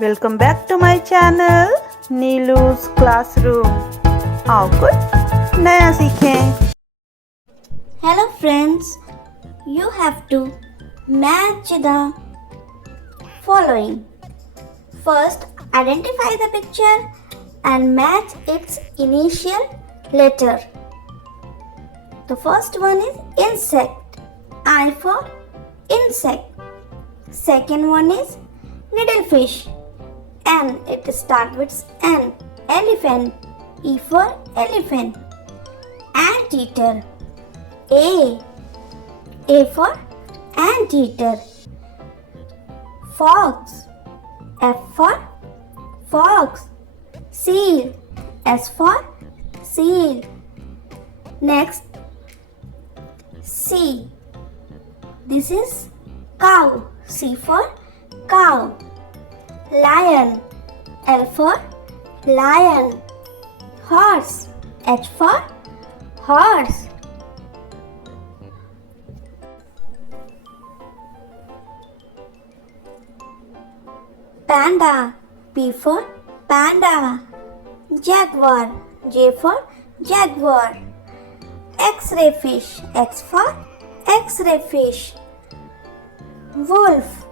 Welcome back to my channel Nilu's Classroom. आओ कुछ नया सीखें. Hello friends, you have to match the following. First, identify the picture and match its initial letter. The first one is insect. I for insect. Second one is needlefish. N, it starts with N. Elephant. E for elephant. Anteater. A for anteater. Fox. F for fox. Seal. S for seal. Next, C. This is cow. C for cow. Lion. L for lion. Horse. H for horse. Panda. P for panda. Jaguar. J for jaguar. X-ray fish. X for X-ray fish. Wolf.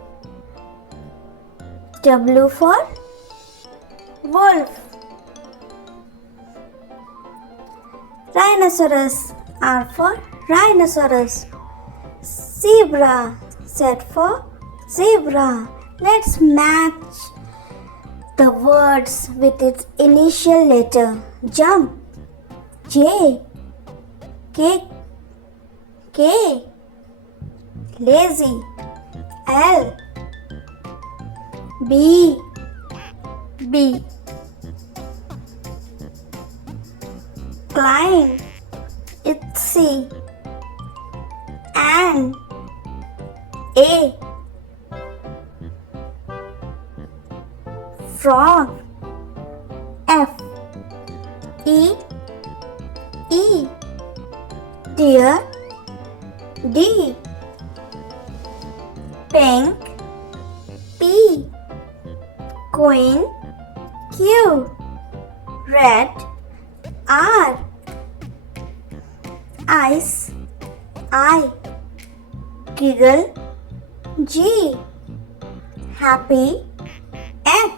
W for wolf. Rhinoceros. R for rhinoceros. Zebra. Z for zebra. Let's match the words with its initial letter. Jump. J. Cake. K. Lazy. L. B. B. Climb. It's C. And A. Frog. F. E. E. Deer. D. Pink. P. Queen. Q. Red. R. Ice. I. Giggle. G. Happy. H.